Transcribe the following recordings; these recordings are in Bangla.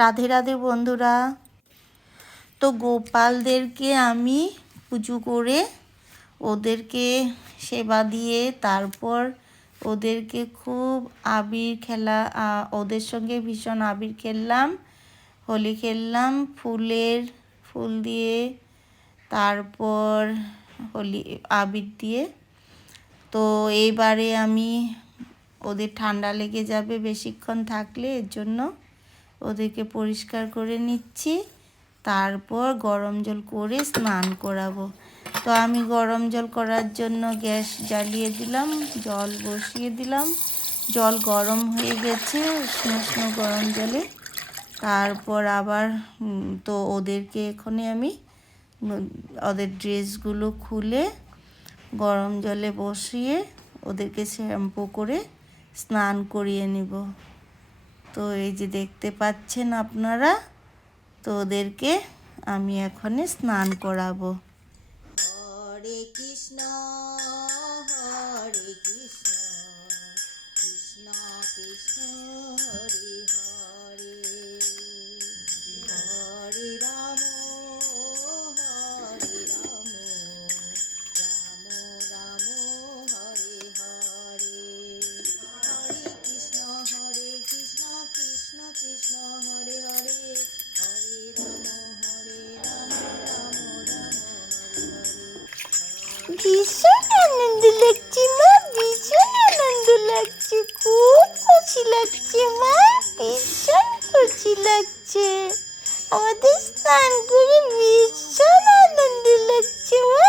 রাধে রাধে বন্ধুরা। তো গোপালদেরকে আমি পুজো করে ওদেরকে সেবা দিয়ে তারপর ওদেরকে খুব আবির খেলা ওদের সঙ্গে ভীষণ আবির খেললাম, হোলি খেললাম, ফুলের ফুল দিয়ে তারপর হোলি, আবির দিয়ে। তো এইবারে আমি ওদের ঠান্ডা লেগে যাবে বেশিক্ষণ থাকলে এর জন্য। ওদেরকে পরিষ্কার করে নিচ্ছি। তারপর গরম জল করে স্নান করাবো। তো আমি গরম জল করার জন্য গ্যাস জ্বালিয়ে দিলাম, জল বসিয়ে দিলাম। জল গরম হয়ে গেছে উষ্ণ উষ্ণ গরম জলে। তারপর আবার তো ওদেরকে এখনই আমি ওদের ড্রেসগুলো খুলে গরম জলে বসিয়ে ওদেরকে শ্যাম্পু করে স্নান করিয়ে নিব। তো এই যে দেখতে পাচ্ছেন আপনারা তো ওদেরকে আমি এখনই স্নান করাবো। হরে হরে হরে হরে রাম হরে রাম রাম রাম, হরে হরে। ভীষণ আনন্দ লাগছে মা, ভীষণ আনন্দ লাগছে, খুব খুশি লাগছে মা, ভীষণ খুশি লাগছে। আমাদের স্নান করে ভীষণ আনন্দ লাগছে মা।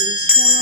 হরে কৃষ্ণ কৃষ্ণ কৃষ্ণ